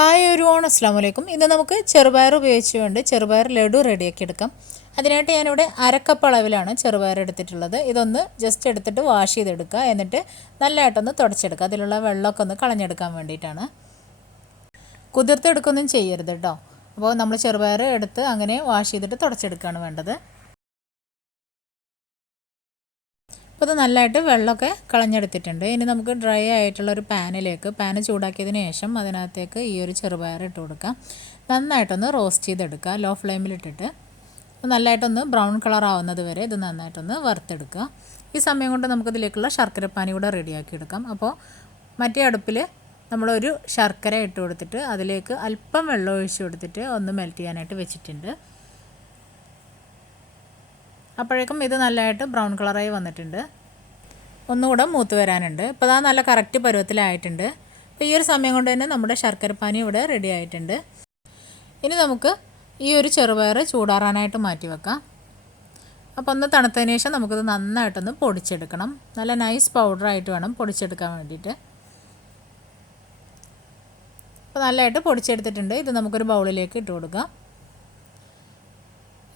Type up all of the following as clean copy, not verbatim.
Hi everyone, അസ്സലാമു അലൈക്കും. ഇന്ന് നമുക്ക് ചെറുപയർ ഉപയോഗിച്ചുകൊണ്ട് ചെറുപയർ ലഡു റെഡിയാക്കി എടുക്കാം. അതിനായിട്ട് ഞാനിവിടെ അരക്കപ്പ് അളവിലാണ് ചെറുപയർ എടുത്തിട്ടുള്ളത്. ഇതൊന്ന് ജസ്റ്റ് എടുത്തിട്ട് വാഷ് ചെയ്തെടുക്കുക. എന്നിട്ട് നല്ലതായിട്ടൊന്ന് തുടച്ചെടുക്കുക. അതിലുള്ള വെള്ളമൊക്കെ ഒന്ന് കളഞ്ഞെടുക്കാൻ വേണ്ടിയിട്ടാണ്. കുതിർത്തെടുക്കൊന്നും ചെയ്യരുത് കേട്ടോ. അപ്പോൾ നമ്മൾ ചെറുപയർ എടുത്ത് അങ്ങനെ വാഷ് ചെയ്തിട്ട് തുടച്ചെടുക്കുകയാണ് വേണ്ടത്. അപ്പോൾ ഇത് നല്ലതായിട്ട് വെള്ളമൊക്കെ കളഞ്ഞെടുത്തിട്ടുണ്ട്. ഇനി നമുക്ക് ഡ്രൈ ആയിട്ടുള്ള ഒരു പാൻ ചൂടാക്കിയതിന് ശേഷം അതിനകത്തേക്ക് ഈ ഒരു ചെറുപയർ ഇട്ട് കൊടുക്കാം. നന്നായിട്ടൊന്ന് റോസ്റ്റ് ചെയ്തെടുക്കുക ലോ ഫ്ലെയിമിലിട്ടിട്ട്. നല്ലതായിട്ടൊന്ന് ബ്രൗൺ കളർ ആവുന്നത് വരെ ഇത് നന്നായിട്ടൊന്ന് വറുത്തെടുക്കുക. ഈ സമയം കൊണ്ട് നമുക്കിതിലേക്കുള്ള ശർക്കരപ്പാനി കൂടെ റെഡിയാക്കി എടുക്കാം. അപ്പോൾ മറ്റേ അടുപ്പിൽ നമ്മളൊരു ശർക്കര ഇട്ട് കൊടുത്തിട്ട് അതിലേക്ക് അല്പം വെള്ളം ഒഴിച്ച് കൊടുത്തിട്ട് ഒന്ന് മെൽറ്റ് ചെയ്യാനായിട്ട് വെച്ചിട്ടുണ്ട്. അപ്പോഴേക്കും ഇത് നല്ലതായിട്ട് ബ്രൗൺ കളറായി വന്നിട്ടുണ്ട്. ഒന്നുകൂടെ മൂത്ത് വരാനുണ്ട്. ഇപ്പോൾ അതാ നല്ല കറക്റ്റ് പരുവത്തിലായിട്ടുണ്ട്. അപ്പോൾ ഈ ഒരു സമയം കൊണ്ട് തന്നെ നമ്മുടെ ശർക്കരപ്പാനി ഇവിടെ റെഡി ആയിട്ടുണ്ട്. ഇനി നമുക്ക് ഈ ഒരു ചെറുപയർ ചൂടാറാനായിട്ട് മാറ്റി വെക്കാം. അപ്പോൾ ഒന്ന് തണുത്തതിന് ശേഷം നമുക്കിത് നന്നായിട്ടൊന്ന് പൊടിച്ചെടുക്കണം. നല്ല നൈസ് പൗഡറായിട്ട് വേണം പൊടിച്ചെടുക്കാൻ വേണ്ടിയിട്ട്. അപ്പോൾ നല്ലതായിട്ട് പൊടിച്ചെടുത്തിട്ടുണ്ട്. ഇത് നമുക്കൊരു ബൗളിലേക്ക് ഇട്ട് കൊടുക്കാം.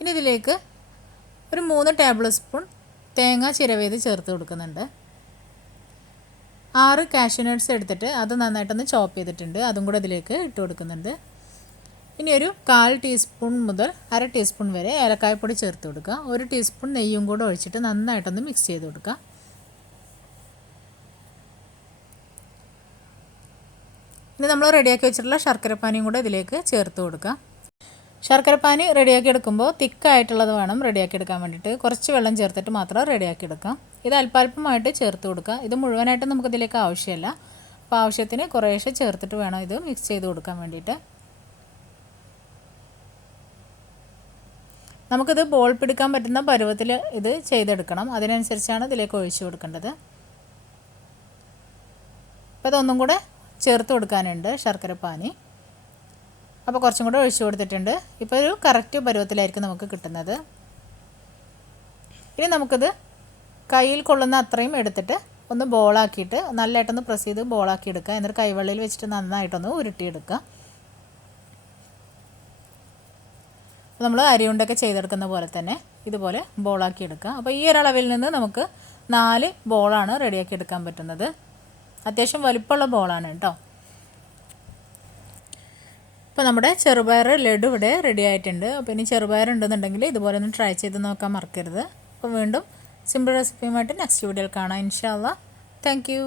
ഇനി ഇതിലേക്ക് ഒരു 3 ടേബിൾ സ്പൂൺ തേങ്ങ ചിരവിയത് ചേർത്ത് കൊടുക്കുന്നുണ്ട്. 6 കാഷ്യൂ നട്ട്സ് എടുത്തിട്ട് അത് നന്നായിട്ടൊന്ന് ചോപ്പ് ചെയ്തിട്ടുണ്ട്. അതും കൂടെ ഇതിലേക്ക് ഇട്ട് കൊടുക്കുന്നുണ്ട്. ഇനി ഒരു 1/4 ടീസ്പൂൺ മുതൽ 1/2 ടീസ്പൂൺ വരെ ഏലക്കായപ്പൊടി ചേർത്ത് കൊടുക്കുക. 1 ടീസ്പൂൺ നെയ്യും കൂടെ ഒഴിച്ചിട്ട് നന്നായിട്ടൊന്ന് മിക്സ് ചെയ്ത് കൊടുക്കുക. ഇനി നമ്മൾ റെഡിയാക്കി വെച്ചിട്ടുള്ള ശർക്കരപ്പാനിയും കൂടെ ഇതിലേക്ക് ചേർത്ത് കൊടുക്കുക. ശർക്കരപ്പാനി റെഡിയാക്കി എടുക്കുമ്പോൾ തിക്കായിട്ടുള്ളത് വേണം റെഡിയാക്കി എടുക്കാൻ വേണ്ടിയിട്ട്. കുറച്ച് വെള്ളം ചേർത്തിട്ട് മാത്രം റെഡിയാക്കി എടുക്കാം. ഇത് അല്പാൽപമായിട്ട് ചേർത്ത് കൊടുക്കുക. ഇത് മുഴുവനായിട്ട് നമുക്കിതിലേക്ക് ആവശ്യമില്ല. അപ്പോൾ ആവശ്യത്തിന് കുറേശ്ശെ ചേർത്തിട്ട് വേണം ഇത് മിക്സ് ചെയ്ത് കൊടുക്കാൻ വേണ്ടിയിട്ട്. നമുക്കിത് ബോൾ പിടിക്കാൻ പറ്റുന്ന പരുവത്തിൽ ഇത് ചെയ്തെടുക്കണം. അതിനനുസരിച്ചാണ് ഇതിലേക്ക് ഒഴിച്ചു കൊടുക്കേണ്ടത്. അപ്പോൾ ഇതൊന്നും കൂടെ ചേർത്ത് കൊടുക്കാനുണ്ട് ശർക്കരപ്പാനി. അപ്പോൾ കുറച്ചും കൂടെ ഒഴിച്ചു കൊടുത്തിട്ടുണ്ട്. ഇപ്പോൾ ഒരു കറക്റ്റ് പരുവത്തിലായിരിക്കും നമുക്ക് കിട്ടുന്നത്. ഇനി നമുക്കിത് കയ്യിൽ കൊള്ളുന്ന അത്രയും എടുത്തിട്ട് ഒന്ന് ബോളാക്കിയിട്ട് നല്ലതായിട്ടൊന്ന് പ്രസ് ചെയ്ത് ബോളാക്കി എടുക്കുക. എന്നിട്ട് കൈവെള്ളയിൽ വെച്ചിട്ട് നന്നായിട്ടൊന്ന് ഉരുട്ടിയെടുക്കുക. നമ്മൾ അരിയുണ്ടൊക്കെ ചെയ്തെടുക്കുന്ന പോലെ തന്നെ ഇതുപോലെ ബോളാക്കി എടുക്കുക. അപ്പോൾ ഈ ഒരളവിൽ നിന്ന് നമുക്ക് 4 ബോളാണ് റെഡിയാക്കി എടുക്കാൻ പറ്റുന്നത്. അത്യാവശ്യം വലിപ്പമുള്ള ബോളാണ് കേട്ടോ. അപ്പോൾ നമ്മുടെ ചെറുപയർ ലഡു ഇവിടെ റെഡി ആയിട്ടുണ്ട്. അപ്പോൾ ഇനി ചെറുപയർ ഉണ്ടെന്നുണ്ടെങ്കിൽ ഇതുപോലെ ഒന്ന് ട്രൈ ചെയ്ത് നോക്കാൻ മറക്കരുത്. അപ്പോൾ വീണ്ടും സിമ്പിൾ റെസിപ്പിയുമായിട്ട് നെക്സ്റ്റ് വീഡിയോയിൽ കാണാം ഇൻഷാ അല്ലാഹ്. Thank you.